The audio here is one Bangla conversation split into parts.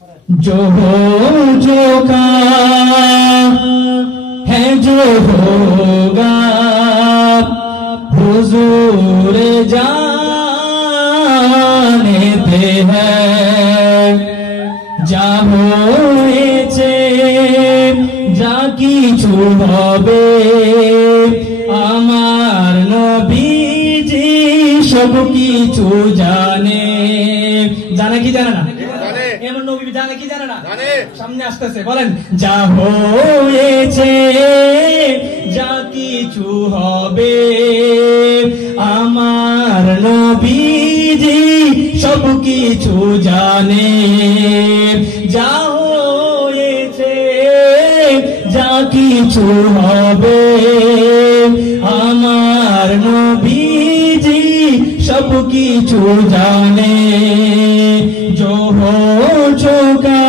जो हो जो का है जो होगा हुजूर जानते हैं যা হয়েছে যা কিছু হবে আমার নবীজি সব কিছু জানে জানে কি জানে না এমন নবী জানে কি জানে না সামনে আসতেছে বলেন যা হয়েছে যা কিছু হবে আমার নবীজি সব কিছু জানে যা হয়েছে যা কিছু হবে আমার নবীজি সব কিছু জানে जो हो चुका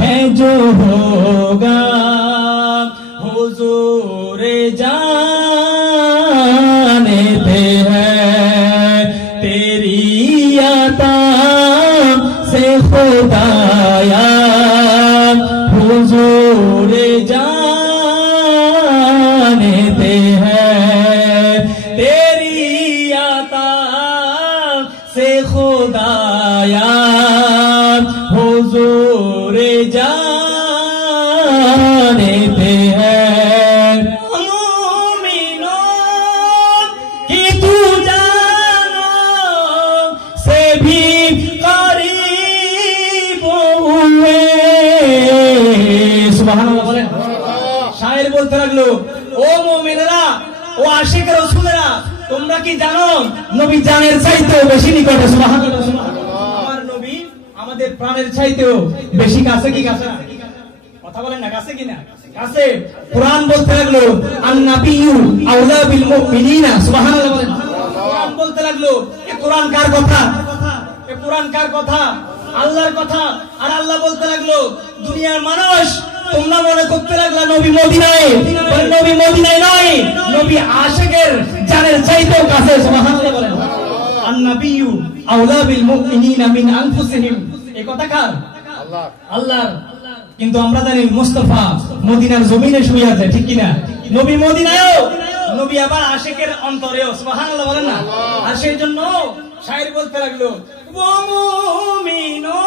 है जो होगा हुजूर जानते हैं तेरी अता से खुदाया हुजूर जानते हैं तेरी अता से खुदाया हुजूर जानते हैं मोमिनों कि तू जानो से भी करीब हुए सुबहानाल्लाह बोलें शायर बोलते লাগলো ও মুমিনেরা ও আশিক রাসূলেরা তোমরা কি জানো নবী জানের চাইতেও বেশি নিকটে সুবহানাল্লাহ আমার নবী আমাদের প্রাণের চাইতেও বেশি কাছে কি কাছে না কথা বলেন না কাছে কি না কাছে কুরআন বলতে লাগলো আন-নাবিয়্যু আওলা বিল মুমিনিনা সুবহানাল্লাহ বলেন কুরআন বলতে লাগলো এই কুরআন কার কথা এই কুরআন কার কথা আল্লাহর কথা আর আল্লাহ বলতে লাগলো দুনিয়ার মানুষ তোমরা মনে করতে লাগলা নবী মদিনায় নবী মদিনায় নয় নবী আশিকের জানের চাইতেও কাছে সুবহানাল্লাহ বলেন আন-নাবিয়্যু আওলা বিল মুমিনিনা মিন আনফুসিহিম এই কথা কার আল্লাহর কিন্তু আমরা জানি মুস্তাফা মদিনার জমিনে শুয়ে আছে ঠিক কি না নবী মদিনায়ও নবী আবার আশিকের অন্তরেও সুবহানাল্লাহ বলেন না আর সেই জন্য শায়ের বলতে লাগলো ও মুমিনো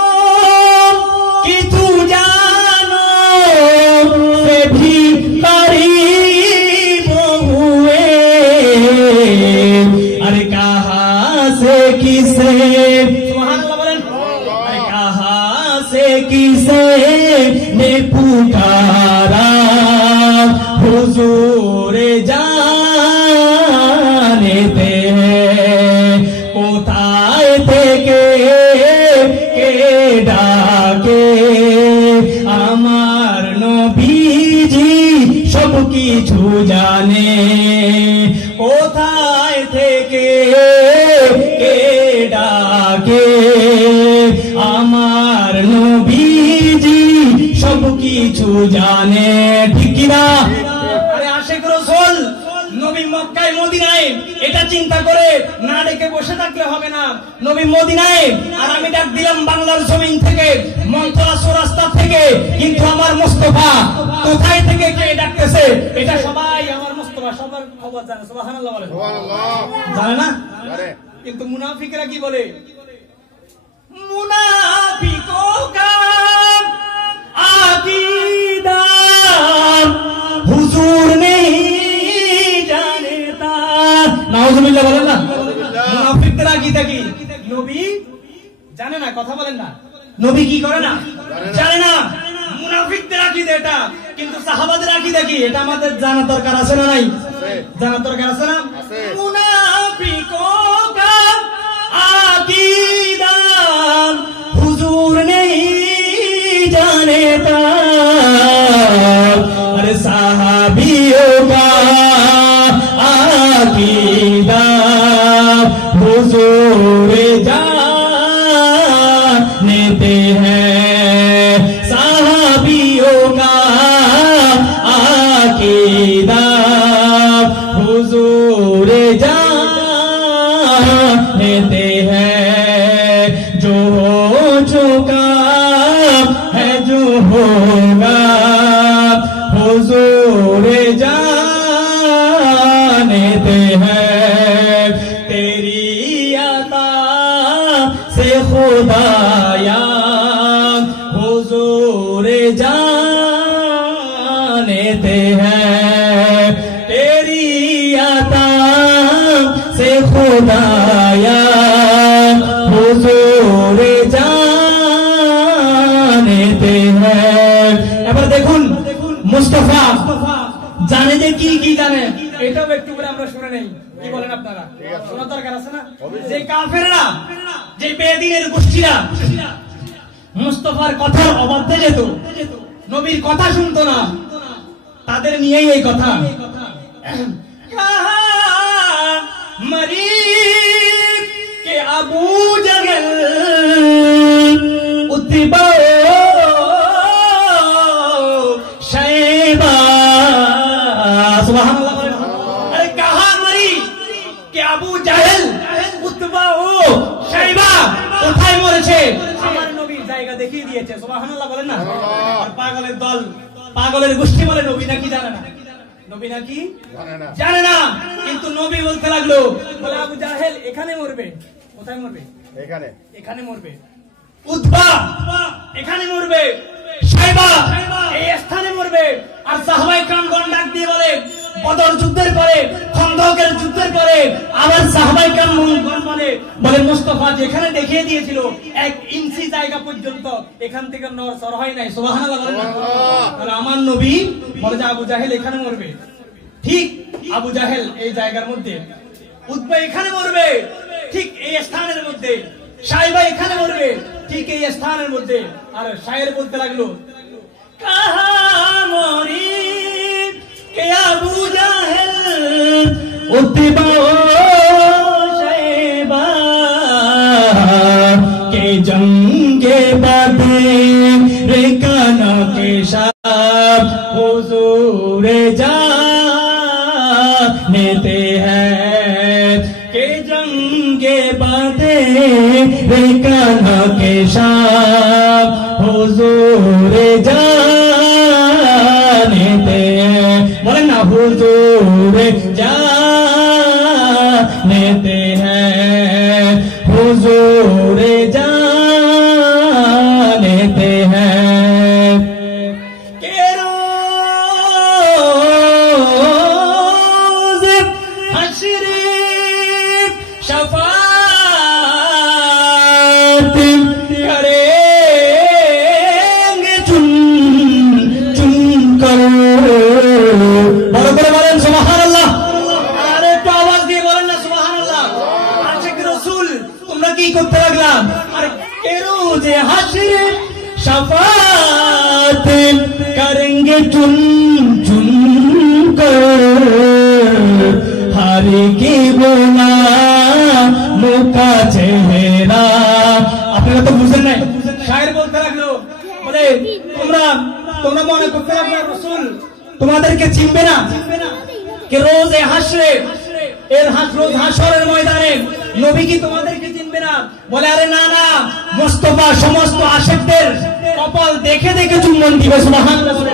কি তু জানো से भी करीब हुए अरे कहाँ से किसे सुबहानअल्लाह बोलें अरे कहाँ से किसे ने पुकारा हुजूर जानते हैं कोताए থেকে কে ডাকে আমার নবীজি সব কিছু জানে কোথায় থেকে কে ডাকে আমার নবীজি সব কিছু জানে ঠিক কি না আরে আশিক রাসূল নবী মক্কায় মদিনায় এটা চিন্তা করে না ডেকে বসে থাকলে হবে না নবী মদিনায় আর আমি ডাক দিলাম বাংলার জমিন থেকে মন্ত্রা চৌরাস্তা থেকে কিন্তু আমার মুস্তাফা কোথায় থেকে কে ডাকতেছে এটা সবাই আমার মুস্তাফা সবার খবর জানে সুবহানাল্লাহ বলে সুবহানাল্লাহ জানে না জানে কিন্তু মুনাফিকরা কি বলে মুনাফিকো কা আকীদা হুজুর নেই নাউজুবিল্লাহ বলেন না মুনাফিকদের আকীদা কি নবী জানে না কথা বলেন না নবী কি করে না জানে না মুনাফিকদের আকীদা এটা কিন্তু সাহাবাদের আকীদা কি এটা আমাদের জানা দরকার আছে না নাই জানা দরকার আছে না মুনাফিকো কা আকীদা হুজুর নেই জানেতা আরে সাহাবিयों का आकीदा हुजूर जानते हैं साहबियों का आकीदा हुजूर जानते हैं जो हो चुका है जो होगा हुजूर जानते हैं तेरी अता से खुदाया हुजूर जानते हैं तेरी अता से खुदाया हुजूर जानते हैं। এবার দেখুন মুস্তাফা জানে যে কি জানে, এটাও একটু করে আমরা শুনে নেই, কি বলেন আপনারা? শোনার দরকার আছে না? যে কাফেররা, যে বেদিনের গোষ্ঠীরা মুস্তাফার কথার অবাধ্যে যেত, নবীর কথা শুনতো না, তাদের নিয়েই এই কথা। মরিব কে আবু জহল উতবা শৈবা, সুবহানাল্লাহ বলেন। আরে কাহা মরিব কে আবু জহল উতবা ও শৈবা কোথায় মরেছে? আমার নবীর জায়গা দেখিয়ে দিয়েছে, সুবহানাল্লাহ বলেন না? আর পাগলের দল, পাগলের গোষ্ঠী বলে নবী নাকি জানে না, নবী নাকি জানে না, কিন্তু নবী বলতে লাগলো, বলে আবু জাহেল এখানে মরবে। কোথায় মরবে? এখানে মরবে। উতবা এখানে মরবে, শাইবা এই স্থানে মরবে। আর সাহাবায়ে কেরামগণ ডাক দিয়ে বলে, বদর যুদ্ধের পরে, খন্দকের যুদ্ধের পরে আবার সাহাবায়ে কেরামগণ বলে মুস্তাফা যেখানে দেখিয়ে দিয়েছিল 1 ইঞ্চি জায়গা পর্যন্ত এখান থেকে নড়চড় হয় নাই, সুবহানাল্লাহ বলেন না? তাহলে আমার নবী বলে যে আবু জাহেল এখানে মরবে, ঠিক আবু জাহেল এই জায়গার মধ্যে, উতবা এখানে মরবে ঠিক এই স্থানের মধ্যে, শাইবা এখানে মরবে ঠিক এই স্থানের মধ্যে। আর শায়ের বলতে লাগলো, কাহা মরিব কে আবু জাহেল উতবা শাইবা কে জঙ্গে বদর কানা কে শাব हुजूर जानते हैं के जंगे बदर काना के शाब हुजूर जानते हैं। बोले ना हुजूर जानते हैं, हुजूर जानते हैं। করতে লাগলাম আর রোজে হাশরে শাফাত করেंगे चुन चुन कर हर की बोला मुका चेहरा। আপনারা তো বুঝেন নাই, শায়ের বলতে লাগলো, বলে তোমরা মনে করতে লাগলো রাসূল তোমাদেরকে চিনবে না, কে রোজে হাশরে এর রোজ হাশরের ময়দানে নবী কি তোমাদেরকে চিনবে না? বলে আরে না না, মুস্তাফা সমস্ত আশিকদের কপাল দেখে দেখে চুম্বন দিবে, সুবহানাল্লাহ বলে।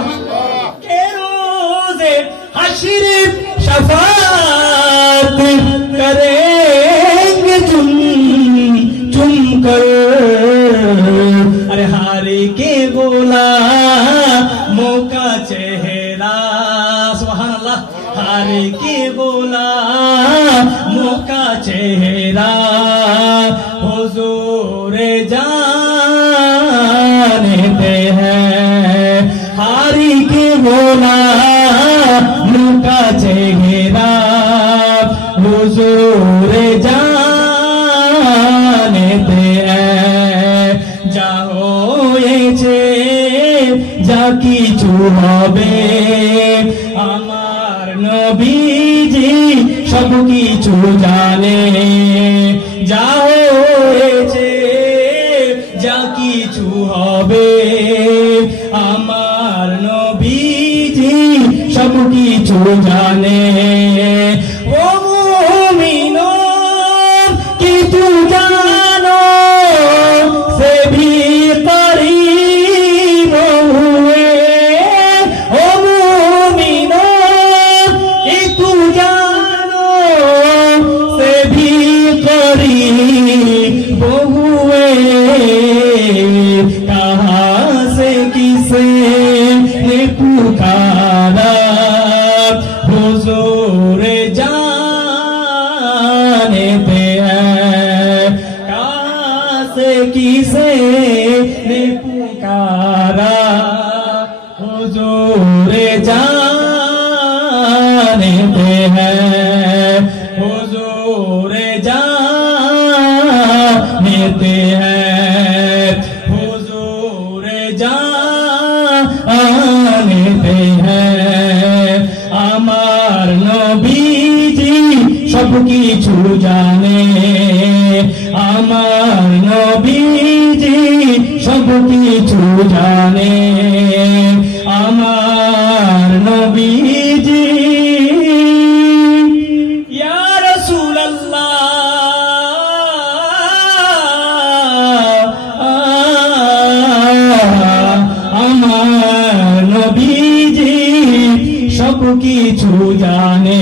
কে রোজে হাশরে শাফাত করেंगे चुन चुन कर अरे हारे के बोला मौका चेहरा, सुबहानल्लाह। हारे के बोला मौका चेहरा हुजूर जानते हैं। हारी के बोला मौका चेहरा हुजूर जानते हैं। যা হয়েছে যা কিছু হবে আমার নবীজি সব কিছু জানে। যা হয়েছে যা কিছু হবে আমার নবীজি সব কিছু জানে। ও মুমিনো কিছু জানো সে ভি করিব कहाँ से किसे ने पुकारा हुजूर जानते हैं कहाँ से किसे ने पुकारा हुजूर जानते हैं हुजूर जानते हैं हुजूर जानते हैं আমার নবীজি সব কিছু জানে আমার নবীজি সব কিছু জানে আমার নবীজি ইয়া রাসূলুল্লাহ আমার নবীজি সব কিছু জানে।